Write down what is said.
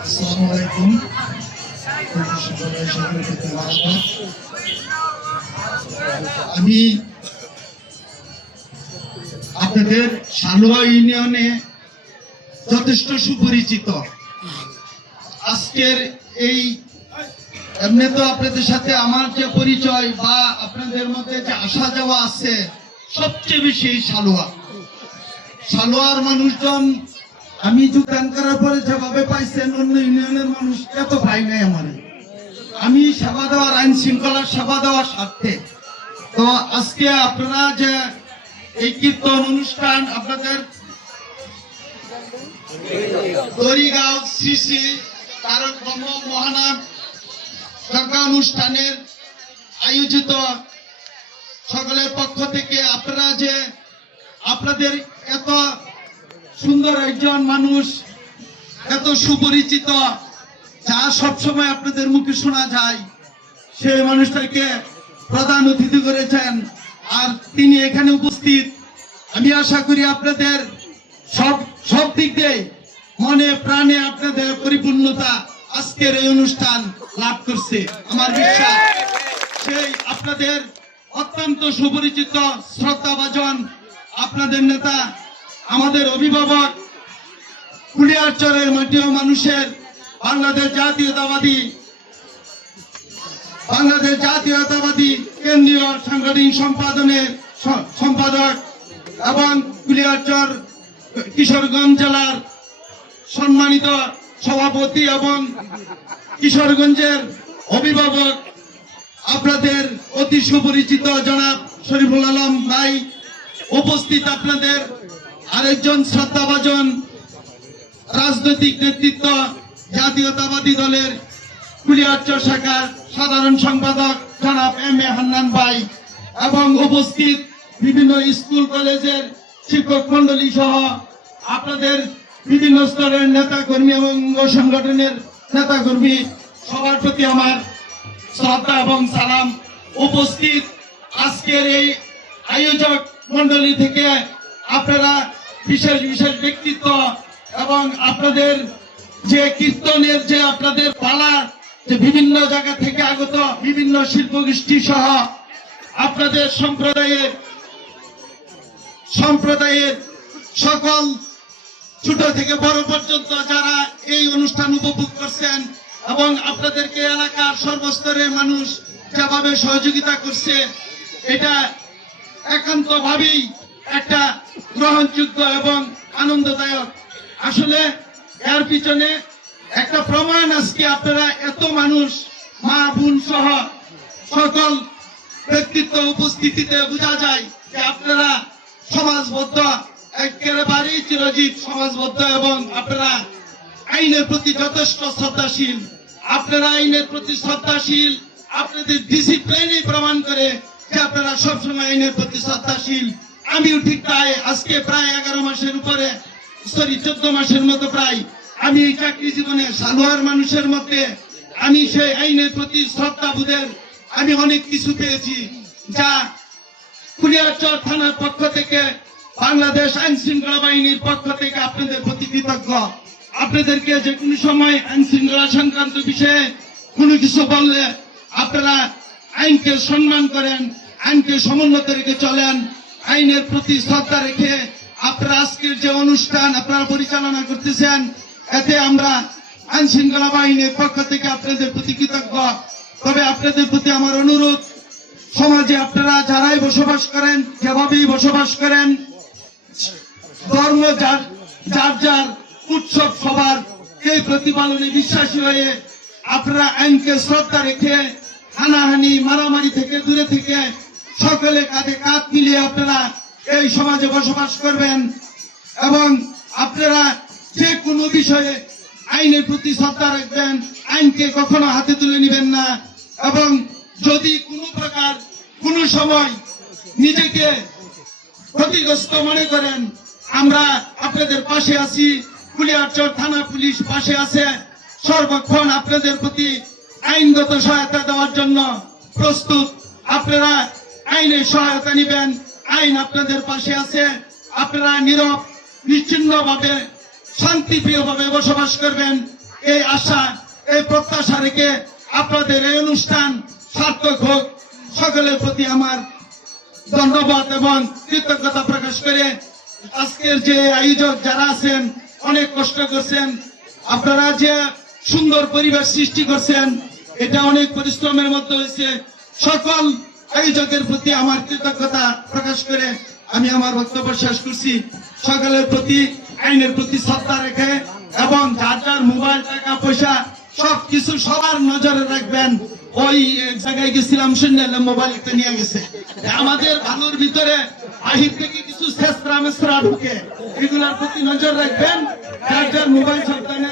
আসসালামু। আমি আপনাদের সালোয়া ইউনিয়নে যথেষ্ট সুপরিচিত আজকের এই এমনি তো আপনাদের সাথে আমার যে পরিচয় বা আপনাদের মধ্যে যে আসা যাওয়া আছে, সবচেয়ে বেশি সালোয়া সালোয়ার মানুষজন, আমি যোগদান করার পরে যেভাবে পাইছেন অন্য ইউনিয়নের মানুষ এত ভাই নাই আমার। আমি সেবা দেওয়ার আইন শৃঙ্খলার সেবা দেওয়ার স্বার্থে। তো আজকে আপনারা যে এই কীর্তন অনুষ্ঠান, আপনাদের দড়িগাঁও শ্রী শ্রী তারক ব্রহ্ম মহানাম অনুষ্ঠানের আয়োজিত সকলের পক্ষ থেকে আপনারা যে আপনাদের এত সুন্দর একজন মানুষ, এত সুপরিচিত, যা সবসময় আপনাদের মুখে শোনা যায় সেই মানুষটাকে প্রধান অতিথি করেছেন। আর তিনি এখানে উপস্থিত। আমি আশা করি আপনাদের সব সব দিক দিয়ে মনে, প্রাণে আপনাদের পরিপূর্ণতা আজকের এই অনুষ্ঠান লাভ করছে। আমার বিশ্বাস, সেই আপনাদের অত্যন্ত সুপরিচিত, শ্রদ্ধাভাজন আপনাদের নেতা, আমাদের অভিভাবক কুলিয়ারচরের মাটি ও মানুষের বাংলাদেশ জাতীয়তাবাদী বাংলাদেশ জাতীয়তাবাদী কেন্দ্রীয় সাংগঠনিক সম্পাদনের সম্পাদক এবং কুলিয়ারচর কিশোরগঞ্জ জেলার সম্মানিত সভাপতি এবং কিশোরগঞ্জের অভিভাবক, আপনাদের অতি সুপরিচিত জনাব শরীফুল আলম ভাই উপস্থিত আপনাদের আরেকজন শ্রদ্ধাভাজন রাজনৈতিক নেতৃত্ব জাতীয়তাবাদী দলের কুলিয়ারচর শাখার সাধারণ সম্পাদক জনাব এম এ হান্নান ভাই এবং উপস্থিত বিভিন্ন স্কুল, কলেজের শিক্ষক মন্ডলী সহ আপনাদের বিভিন্ন স্তরের নেতা কর্মী এবং সংগঠনের নেতা কর্মী সবার প্রতি আমার শ্রদ্ধা এবং সালাম। উপস্থিত আজকের এই আয়োজক মন্ডলী থেকে আপনারা বিশেষ বিশেষ ব্যক্তিত্ব এবং আপনাদের যে কীর্তনের যে আপনাদের পালা, যে বিভিন্ন জায়গা থেকে আগত বিভিন্ন শিল্প গোষ্ঠী সহ আপনাদের সম্প্রদায়ের সম্প্রদায়ের সকল ছোট থেকে বড় পর্যন্ত যারা এই অনুষ্ঠান উপভোগ করছেন এবং আপনাদেরকে এলাকার সর্বস্তরের মানুষ যেভাবে সহযোগিতা করছে, এটা একান্ত ভাবেই একটা গ্রহণযোগ্য এবং আনন্দদায়ক। আসলে এর পিছনে একটা প্রমাণ আজকে আপনারা এত মানুষ, মা, বোন সহ সকল ব্যক্তিত্ব উপস্থিতিতে বোঝা যায় যে আপনারা সমাজবদ্ধ, একেবারেই চিরজীব সমাজবদ্ধ এবং আপনারা আইনের প্রতি যথেষ্ট শ্রদ্ধাশীল। আপনারা আইনের প্রতি শ্রদ্ধাশীল, আপনাদের ডিসিপ্লিনই প্রমাণ করে যে আপনারা সবসময় আইনের প্রতি শ্রদ্ধাশীল, আমিও ঠিক তাই। আজকে প্রায় এগারো মাসের উপরে, সরি, চোদ্দ মাসের মতো প্রায়, আমি এই চাকরি জীবনে সালোয়ার মানুষের মধ্যে, আমি সেই আইনের প্রতি শ্রদ্ধাবোধের আমি অনেক কিছু পেয়েছি, যা কুলিয়ারচর থানার পক্ষ থেকে, বাংলাদেশ আইন শৃঙ্খলা বাহিনীর পক্ষ থেকে আপনাদের প্রতি কৃতজ্ঞ। আপনাদেরকে যে কোনো সময় আইন শৃঙ্খলা সংক্রান্ত বিষয়ে কোনো কিছু বললে আপনারা আইনকে সম্মান করেন, আইনকে সমুন্নত রেখে চলেন, আইনের প্রতি শ্রদ্ধা রেখে আপনারা আজকের যে অনুষ্ঠান আপনারা পরিচালনা করতেছেন, এতে আমরা আইন শৃঙ্খলা বাহিনীর পক্ষ থেকে আপনাদের প্রতি কৃতজ্ঞ। তবে আপনাদের প্রতি আমার অনুরোধ, সমাজে আপনারা যারাই বসবাস করেন, যেভাবেই বসবাস করেন, ধর্ম যার যার যার উৎসব সবার এই প্রতিপালনে বিশ্বাসী হয়ে আপনারা আইনকে শ্রদ্ধা রেখে হানাহানি, মারামারি থেকে দূরে থেকে সকলে কাঁধে কাঁধ মিলিয়ে আপনারা এই সমাজে বসবাস করবেন এবং আপনারা যে কোনো বিষয়ে আইনের প্রতি শ্রদ্ধা রাখবেন, আইনকে কখনো হাতে তুলে নেবেন না এবং যদি কোনো প্রকার কোনো সময় নিজেকে ক্ষতিগ্রস্ত মনে করেন, আমরা আপনাদের পাশে আছি। কুলিয়ারচর থানা পুলিশ পাশে আছে। সর্বক্ষণ আপনাদের প্রতি আইনগত সহায়তা দেওয়ার জন্য প্রস্তুত। আপনারা আইনের সহায়তা নেবেন। আইন আপনাদের পাশে আছে। আপনারা নীরব নিশ্চিন্ন শান্তিপ্রিয়ভাবে বসবাস করবেন। এই আশা, এই প্রত্যাশা রেখে আপনাদের এই অনুষ্ঠান সার্থক হোক। সকলের প্রতি আমার ধন্যবাদ এবং কৃতজ্ঞতা প্রকাশ করে আজকের যে আয়োজক যারা আছেন, অনেক কষ্ট করছেন। আপনারা যে সুন্দর পরিবেশ সৃষ্টি করছেন এটা অনেক পরিশ্রমের মধ্যে হয়েছে। সকল আয়োজকের প্রতি আমার কৃতজ্ঞতা প্রকাশ করে আমি আমার বক্তব্য শেষ করছি। সকলের প্রতি, আইনের প্রতি শ্রদ্ধা রেখে এবং যার যার মোবাইল, টাকা, পয়সা সব কিছু সবার নজরে রাখবেন। ওই এক জায়গায় গেছিলাম শুনলে মোবাইল একটা নিয়ে গেছে। আমাদের ভালোর ভিতরে বাহির থেকে কিছু শেষ ঢুকে এগুলার প্রতি নজর রাখবেন। যার যার মোবাইল সাবধানে